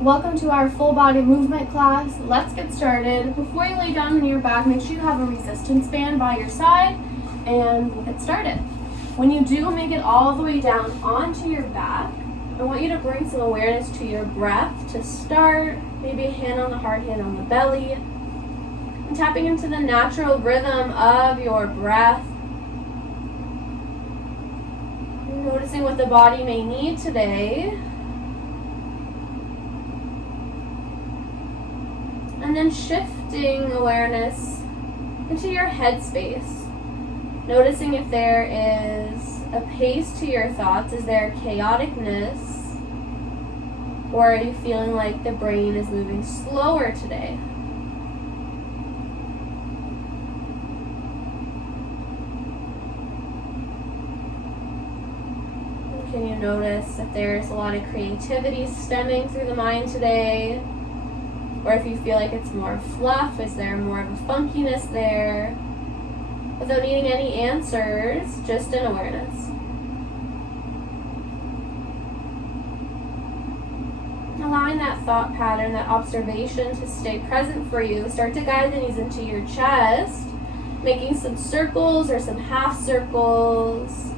Welcome to our full body movement class. Let's get started. Before you lay down on your back, make sure you have a resistance band by your side and we'll get started. When you do make it all the way down onto your back, I want you to bring some awareness to your breath to start. Maybe a hand on the heart, hand on the belly. And tapping into the natural rhythm of your breath. Noticing what the body may need today. And then shifting awareness into your head space. Noticing if there is a pace to your thoughts. Is there chaoticness? Or are you feeling like the brain is moving slower today? And can you notice if there's a lot of creativity stemming through the mind today? Or if you feel like it's more fluff, is there more of a funkiness there? Without needing any answers, just an awareness. Allowing that thought pattern, that observation to stay present for you. Start to guide the knees into your chest, making some circles or some half circles.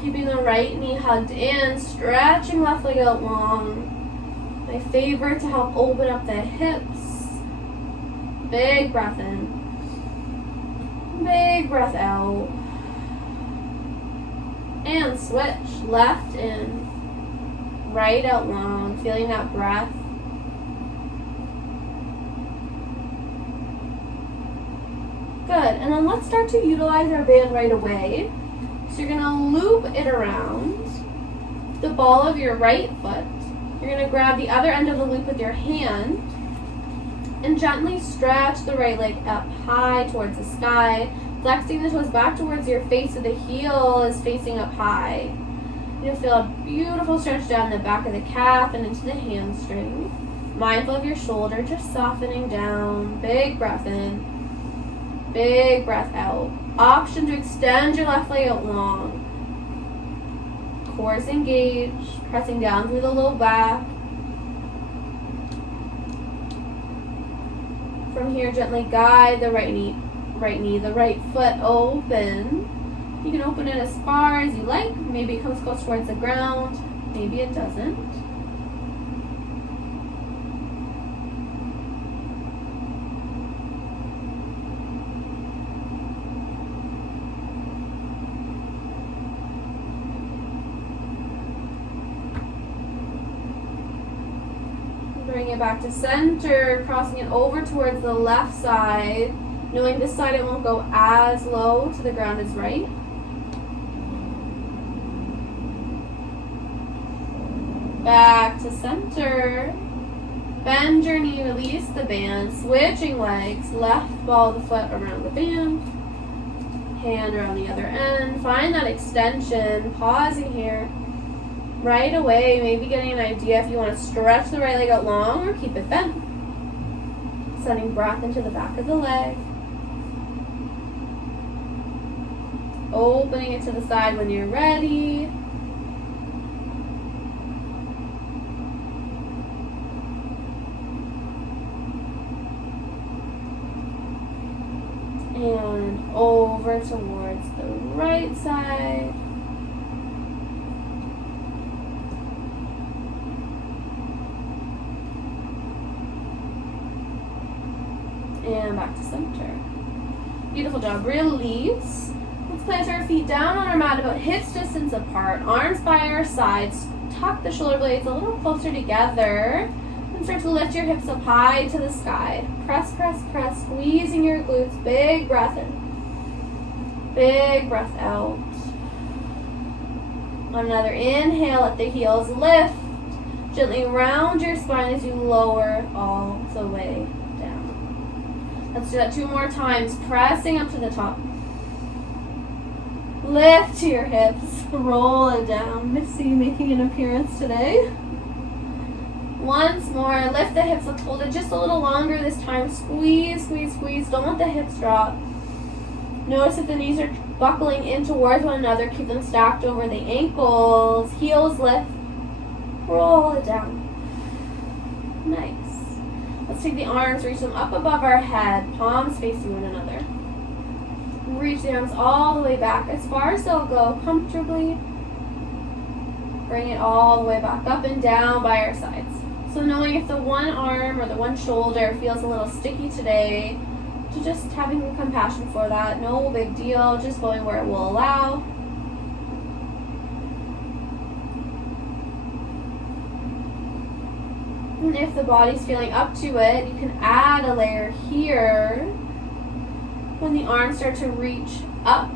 Keeping the right knee hugged in, stretching left leg out long. My favorite to help open up the hips. Big breath in. Big breath out. And switch. Left in. Right out long. Feeling that breath. Good. And then let's start to utilize our band right away. So you're going to loop it around the ball of your right foot. You're going to grab the other end of the loop with your hand and gently stretch the right leg up high towards the sky, flexing the toes back towards your face so the heel is facing up high. You'll feel a beautiful stretch down the back of the calf and into the hamstring. Mindful of your shoulder, just softening down. Big breath in. Big breath out. Option to extend your left leg out long. Core is engaged, pressing down through the low back. From here, gently guide the right knee, the right foot open. You can open it as far as you like. Maybe it comes close towards the ground. Maybe it doesn't. Bring it back to center, crossing it over towards the left side. Knowing this side it won't go as low to the ground as right. Back to center. Bend your knee, release the band. Switching legs, left ball of the foot around the band. Hand around the other end. Find that extension, pausing here. Right away, maybe getting an idea if you want to stretch the right leg out long or keep it bent. Sending breath into the back of the leg. Opening it to the side when you're ready. And over towards the right side. And back to center. Beautiful job. Release. Let's plant our feet down on our mat about hips distance apart. Arms by our sides. Tuck the shoulder blades a little closer together. And start to lift your hips up high to the sky. Press, press, press. Squeezing your glutes. Big breath in. Big breath out. On another inhale, let the heels lift. Gently round your spine as you lower all the way down. Let's do that 2 more times, pressing up to the top. Lift your hips, roll it down. Missy making an appearance today. Once more, lift the hips up, hold it just a little longer this time. Squeeze, squeeze, squeeze. Don't let the hips drop. Notice if the knees are buckling in towards one another, keep them stacked over the ankles. Heels lift. Roll it down. Nice. Let's take the arms, reach them up above our head, palms facing one another. Reach the arms all the way back as far as they'll go comfortably. Bring it all the way back up and down by our sides. So knowing if the one arm or the one shoulder feels a little sticky today, to just having compassion for that. No big deal, just going where it will allow. And if the body's feeling up to it, you can add a layer here. When the arms start to reach up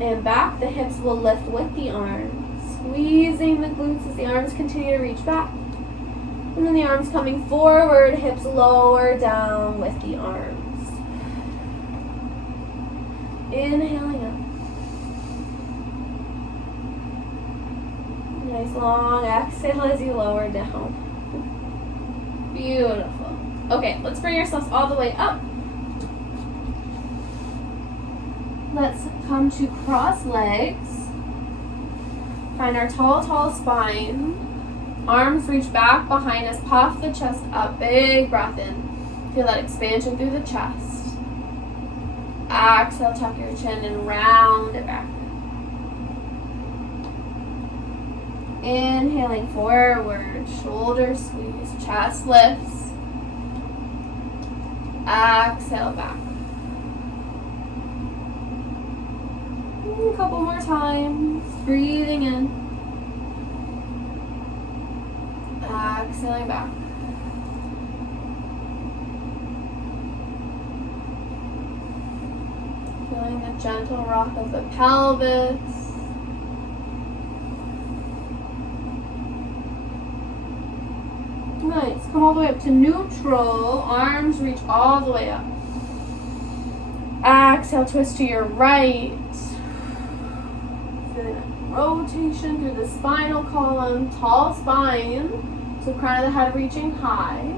and back, the hips will lift with the arms, squeezing the glutes as the arms continue to reach back. And then the arms coming forward, hips lower down with the arms. Inhaling up. Nice long exhale as you lower down. Beautiful. Okay, let's bring ourselves all the way up. Let's come to cross legs. Find our tall spine. Arms reach back behind us. Puff the chest up. Big breath in. Feel that expansion through the chest. Exhale, tuck your chin and round it back. Inhaling forward, shoulders squeeze, chest lifts. Exhale back. A couple more times. Breathing in. Exhaling back. Feeling the gentle rock of the pelvis. Nice. Come all the way up to neutral. Arms reach all the way up. Exhale, twist to your right. Feeling that rotation through the spinal column. Tall spine. So crown of the head reaching high.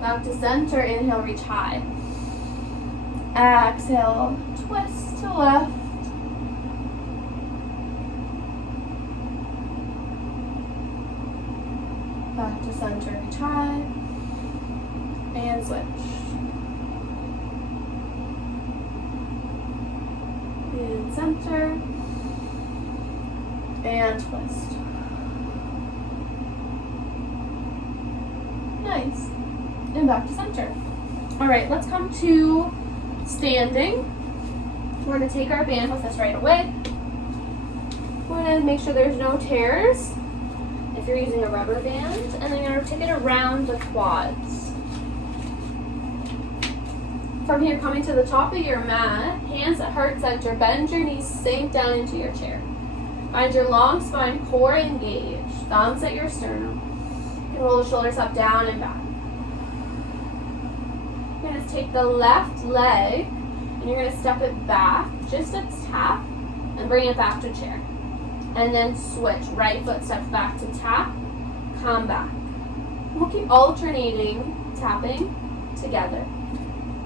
Back to center. Inhale, reach high. Exhale, twist to left. Back to center, reach high. And switch. In center. And twist. Nice. And back to center. All right, let's come to standing. We're going to take our band with us right away. We're going to make sure there's no tears if you're using a rubber band, and then you're going to take it around the quads. From here, coming to the top of your mat, hands at heart center, bend your knees, sink down into your chair. Find your long spine, core engaged, thumbs at your sternum. You can roll the shoulders up, down, and back. You're going to take the left leg, and you're going to step it back, just a tap, and bring it back to chair. And then switch. Right foot steps back to tap, come back. We'll keep alternating, tapping, together.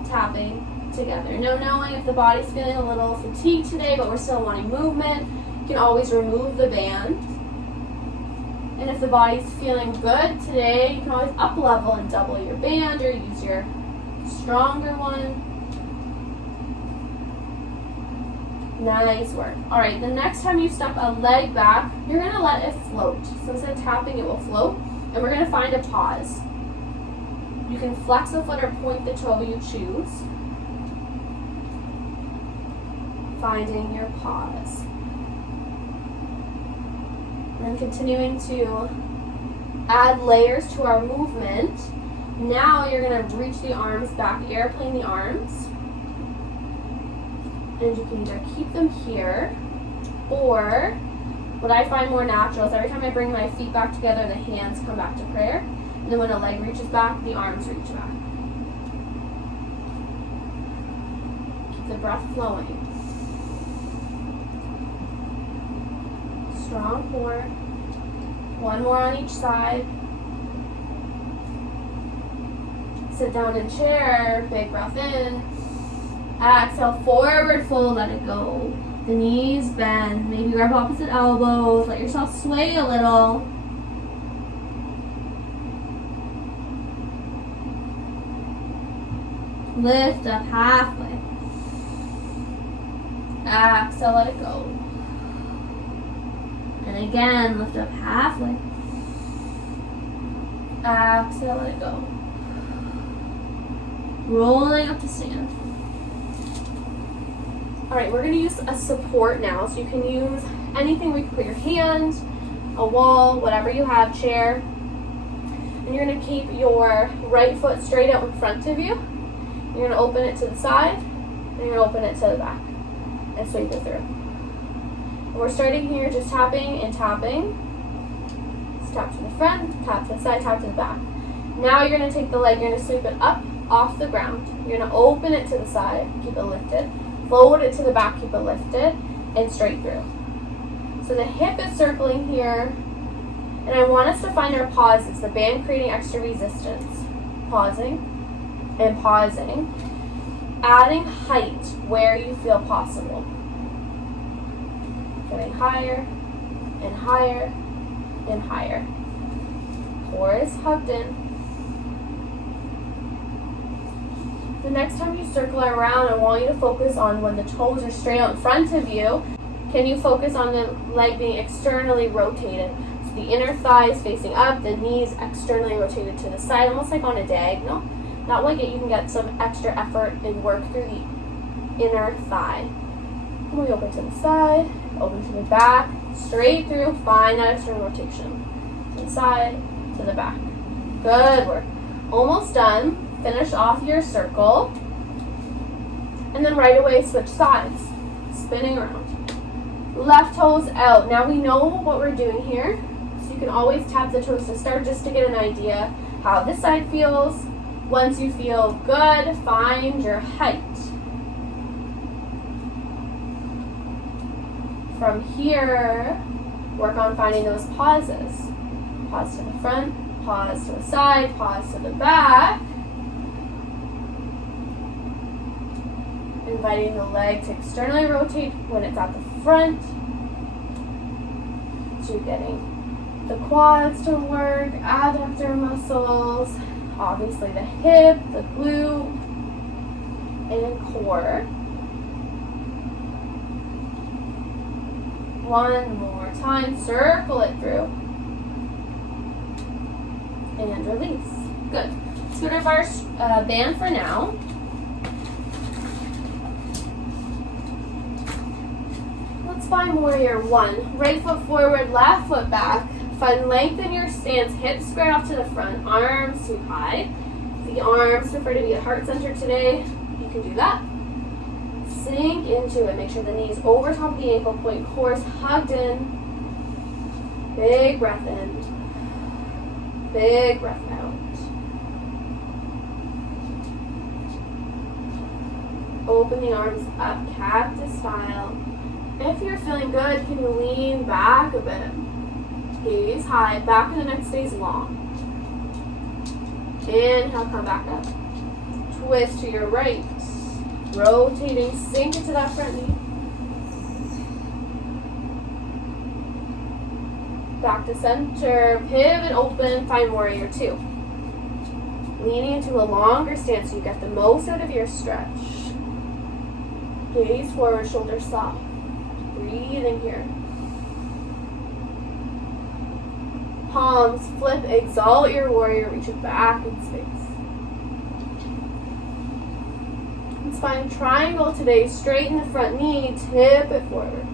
Tapping, together. Now knowing if the body's feeling a little fatigued today, but we're still wanting movement, you can always remove the band. And if the body's feeling good today, you can always up level and double your band or use your stronger one. Nice work. All right, the next time you step a leg back, you're going to let it float. So instead of tapping, it will float. And we're going to find a pause. You can flex the foot or point the toe, you choose. Finding your pause. And then continuing to add layers to our movement. Now you're going to reach the arms back, airplane the arms. And you can either keep them here, or what I find more natural is every time I bring my feet back together, the hands come back to prayer. And then when a leg reaches back, the arms reach back. Keep the breath flowing. Strong core. One more on each side. sit down in chair, big breath in. Exhale, forward fold, let it go. The knees bend, maybe grab opposite elbows, let yourself sway a little. Lift up halfway. Exhale, let it go. And again, lift up halfway. Exhale, let it go. Rolling up to stand. All right, we're going to use a support now. So you can use anything where you can put your hand, a wall, whatever you have, chair. And you're going to keep your right foot straight out in front of you. You're going to open it to the side, and you're going to open it to the back, and sweep it through. And we're starting here just tapping and tapping. Just tap to the front, tap to the side, tap to the back. Now you're going to take the leg, you're going to sweep it up off the ground. You're going to open it to the side, keep it lifted. Float it to the back, keep it lifted, and straight through. So the hip is circling here, and I want us to find our pauses, the band creating extra resistance. Pausing and pausing. Adding height where you feel possible. Getting higher and higher and higher. Core is hugged in. The next time you circle around, I want you to focus on when the toes are straight out in front of you. Can you focus on the leg being externally rotated? So the inner thigh is facing up, the knees externally rotated to the side, almost like on a diagonal. That way you can get some extra effort and work through the inner thigh. And we open to the side, open to the back, straight through, find that external rotation. To the side, to the back. Good work. Almost done. Finish off your circle. And then right away switch sides. Spinning around. Left toes out. Now we know what we're doing here. So you can always tap the toes to start just to get an idea how this side feels. Once you feel good, find your height. From here, work on finding those pauses. Pause to the front, pause to the side, pause to the back. Inviting the leg to externally rotate when it's at the front. So you're getting the quads to work, adductor muscles, obviously the hip, the glute, and core. One more time, circle it through. And release. Good. Let's go to our band for now. Let's find warrior one. Right foot forward, left foot back. Find length in your stance, hips square off to the front, arms too high. The arms prefer to be at heart center today. You can do that. Sink into it. Make sure the knees over top of the ankle point, core is hugged in. Big breath in. Big breath out. Open the arms up, cactus style. If you're feeling good, can you lean back a bit? Gaze high, back of the neck stays long. Inhale, come back up. Twist to your right. Rotating, sink into that front knee. Back to center, pivot, open, find warrior two. Leaning into a longer stance so you get the most out of your stretch. Gaze forward, shoulders soft. Breathing here. Palms flip, exalt your warrior, reach it back in space. Let's find triangle today, straighten the front knee, tip it forward.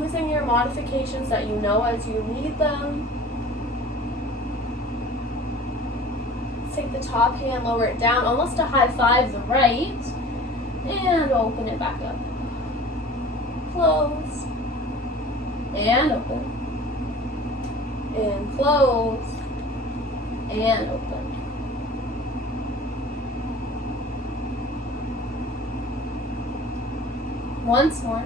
Using your modifications that you know as you need them. Take the top hand, lower it down, almost to high five the right, and open it back up. Close, and open, and close, and open. Once more.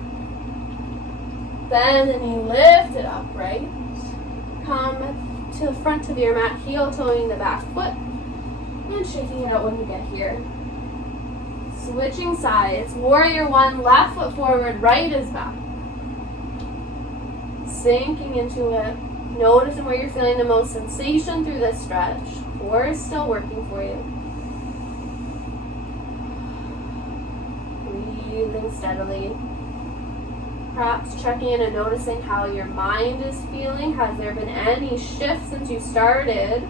Bend the knee, lift it up, right? Come to the front of your mat, heel toeing the back foot, and shaking it out when you get here. Switching sides. Warrior one, left foot forward, right is back. Sinking into it. Noticing where you're feeling the most sensation through this stretch. Core is still working for you. Breathing steadily. Perhaps checking in and noticing how your mind is feeling. Has there been any shift since you started?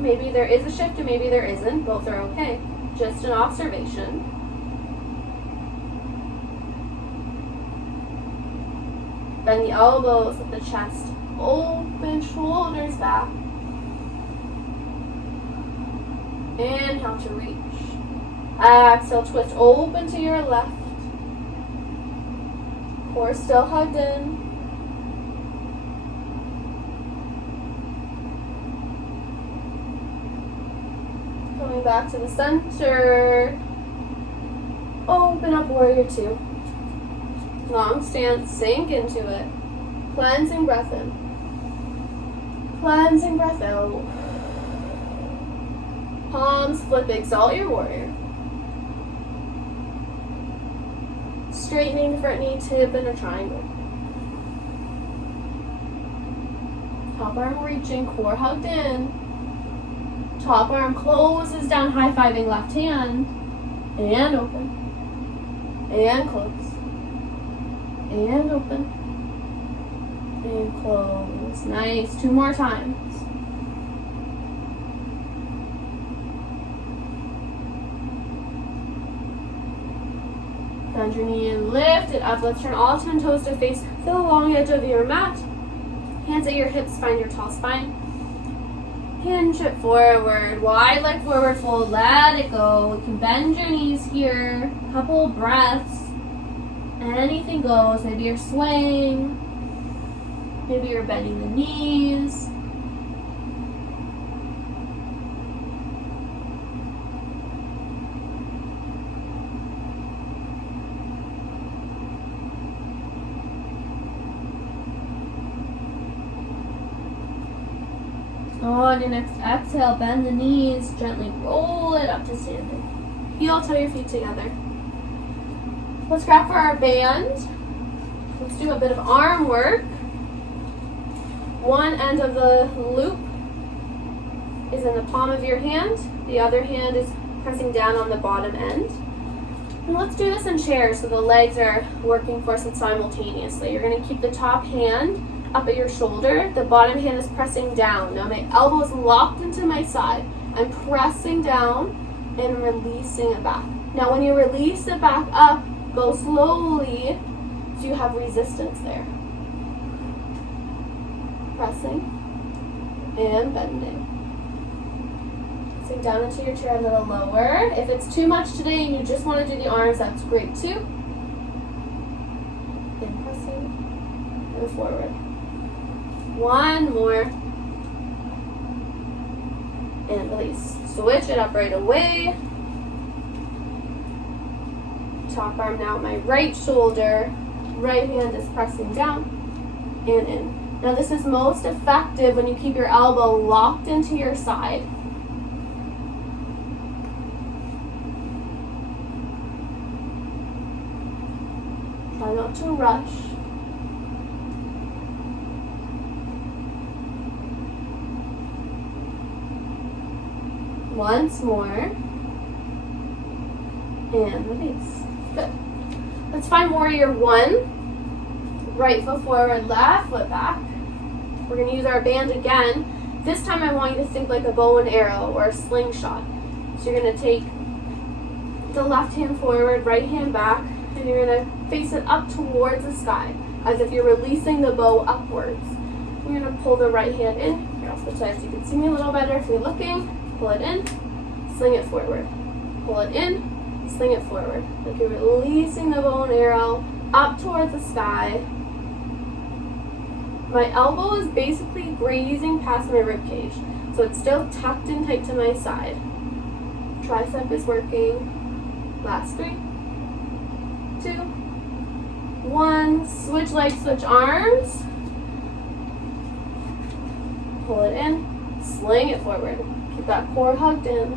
Maybe there is a shift and maybe there isn't. Both are okay. Just an observation. Bend the elbows, let the chest open, shoulders back. Inhale to reach. Exhale, twist open to your left. Core still hugged in. Coming back to the center. Open up warrior two. Long stance, sink into it. Cleansing breath in. Cleansing breath out. Palms flip, exalt your warrior. Straightening the front knee, tip in a triangle. Top arm reaching, core hugged in. Top arm closes down, high-fiving left hand. And open. And close. And open. And close. Nice. 2 more times. Bend your knee and lift it up. Let's turn all 10 toes to face the long edge of your mat. Hands at your hips, find your tall spine. Hinge it forward. Wide leg forward fold. Let it go. You can bend your knees here. Couple breaths. Anything goes. Maybe you're swaying. Maybe you're bending the knees. On your next exhale, bend the knees, gently roll it up to standing. Heel toe your feet together. Let's grab for our band. Let's do a bit of arm work. One end of the loop is in the palm of your hand. The other hand is pressing down on the bottom end. And let's do this in chairs so the legs are working for us simultaneously. You're going to keep the top hand up at your shoulder. The bottom hand is pressing down. Now my elbow is locked into my side. I'm pressing down and releasing it back. Now when you release it back up, go slowly so you have resistance there. Pressing and bending. Sink down into your chair a little lower. If it's too much today and you just want to do the arms, that's great too. And pressing and forward. One more. And release. Switch it up right away. Top arm now at my right shoulder. Right hand is pressing down and in. Now this is most effective when you keep your elbow locked into your side. Try not to rush. Once more. And release. Good. Let's find warrior one. Right foot forward, left foot back. We're going to use our band again. This time I want you to think like a bow and arrow or a slingshot. So you're going to take the left hand forward, right hand back, and you're going to face it up towards the sky as if you're releasing the bow upwards. You're going to pull the right hand in. Here, I'll switch sides so you can see me a little better if you're looking. Pull it in, sling it forward. Pull it in, sling it forward. Like you're releasing the bow and arrow up towards the sky. My elbow is basically grazing past my rib cage, so it's still tucked in tight to my side. Tricep is working. Last 3, 2, 1. in, switch legs, switch arms. Pull it in, sling it forward. Keep that core hugged in.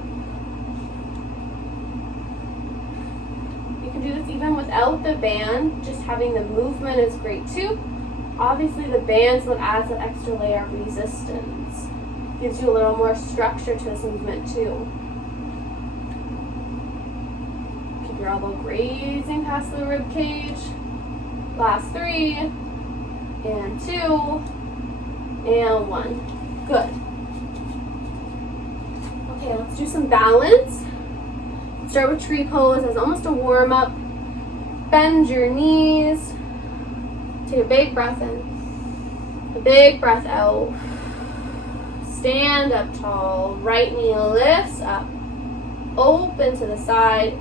You can do this even without the band, just having the movement is great too. Obviously the band's what adds that extra layer of resistance. Gives you a little more structure to this movement too. Keep your elbow grazing past the rib cage. Last 3, and 2, and 1. Good. Okay, let's do some balance. Start with tree pose as almost a warm up. Bend your knees. Take a big breath in. A big breath out. Stand up tall. Right knee lifts up. Open to the side.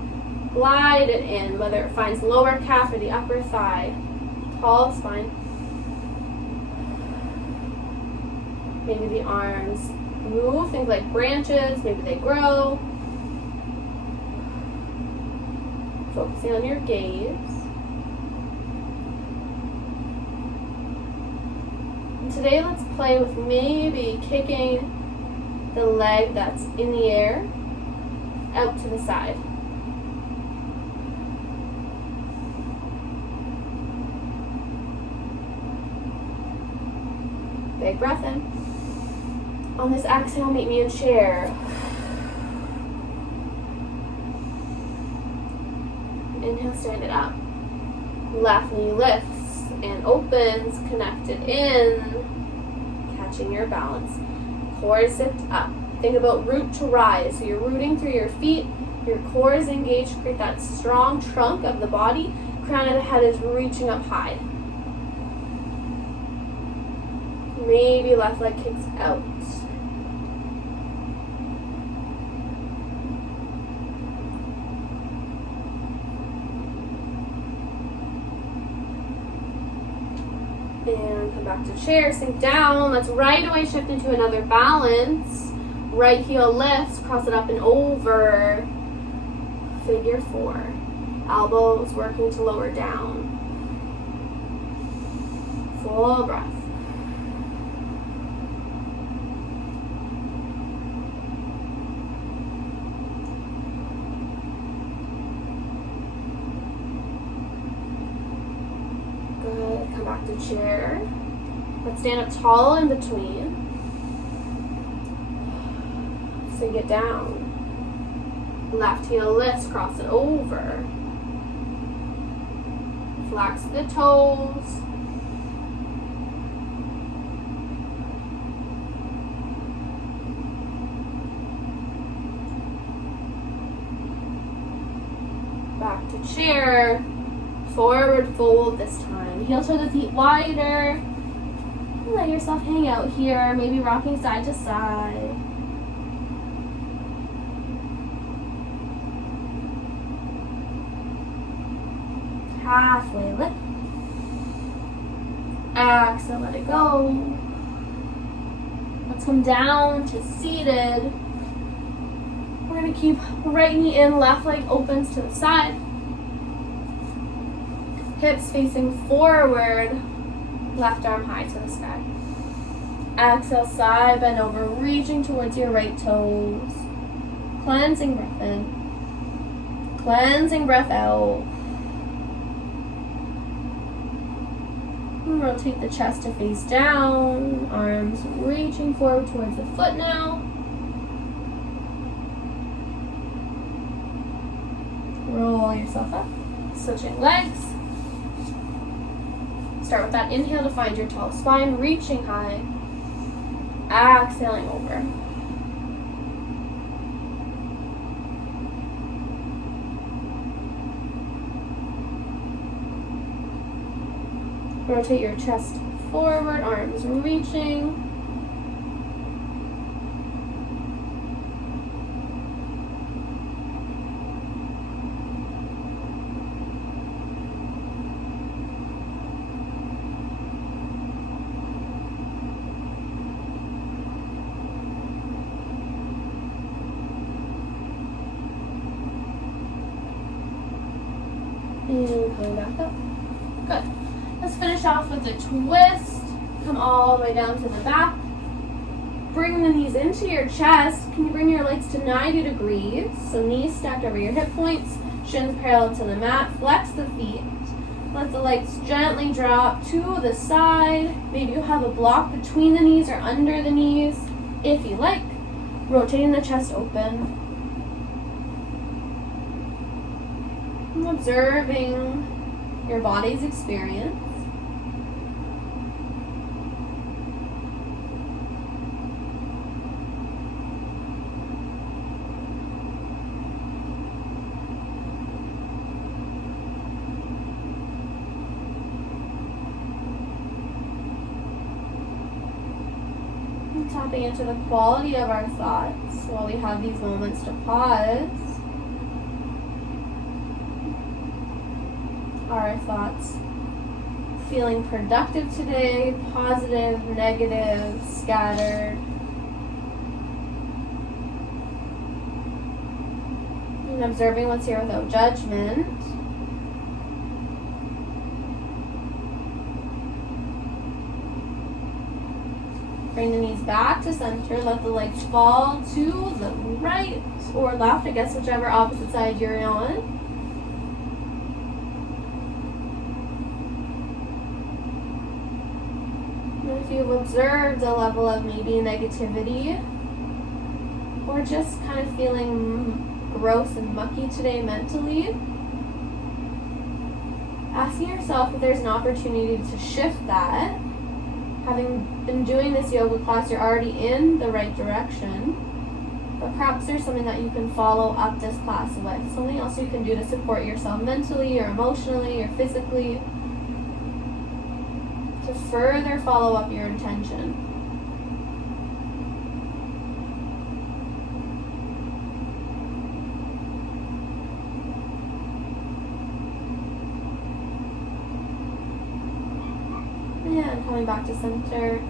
Glide it in, whether it finds lower calf or the upper thigh. Tall spine. Maybe the arms move, things like branches, maybe they grow. Focusing on your gaze. And today let's play with maybe kicking the leg that's in the air out to the side. Big breath in. On this exhale, meet me in chair. Inhale, stand it up. Left knee lifts and opens, connected in, catching your balance. Core zipped up. Think about root to rise. So you're rooting through your feet, your core is engaged to create that strong trunk of the body. Crown of the head is reaching up high. Maybe left leg kicks out. And come back to chair, sink down. Let's right away shift into another balance. Right heel lifts, cross it up and over. Figure 4. Elbows working to lower down. Full breath. Good. Come back to chair. Let's stand up tall in between. Sink it down. Left heel lifts, cross it over. Flex the toes. Back to chair. Forward fold this time. Heel toe the feet wider. Let yourself hang out here, maybe rocking side to side. Halfway lift. Exhale, let it go. Let's come down to seated. We're going to keep right knee in, left leg opens to the side. Hips facing forward, left arm high to the sky. Exhale, side bend over, reaching towards your right toes. Cleansing breath in. Cleansing breath out. And rotate the chest to face down. Arms reaching forward towards the foot now. Roll yourself up. Switching legs. Start with that inhale to find your tall spine, reaching high. Exhaling over. Rotate your chest forward, arms reaching. And coming back up. Good. Let's finish off with a twist. Come all the way down to the back. Bring the knees into your chest. Can you bring your legs to 90 degrees? So knees stacked over your hip points, shins parallel to the mat. Flex the feet. Let the legs gently drop to the side. Maybe you have a block between the knees or under the knees, if you like. Rotating the chest open. Observing your body's experience. And tapping into the quality of our thoughts while we have these moments to pause. Are our thoughts feeling productive today, positive, negative, scattered? And observing what's here without judgment. Bring the knees back to center. Let the legs fall to the right or left, I guess whichever opposite side you're on. If you've observed a level of maybe negativity or just kind of feeling gross and mucky today mentally, asking yourself if there's an opportunity to shift that. Having been doing this yoga class, you're already in the right direction, but perhaps there's something that you can follow up this class with, something else you can do to support yourself mentally or emotionally or physically, to further follow up your intention. And coming back to center.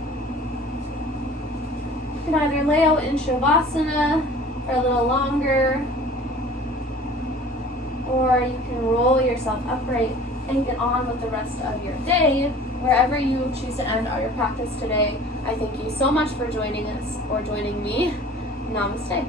You can either lay out in Shavasana for a little longer, or you can roll yourself upright and get on with the rest of your day. Wherever you choose to end your practice today, I thank you so much for joining us or joining me. Namaste.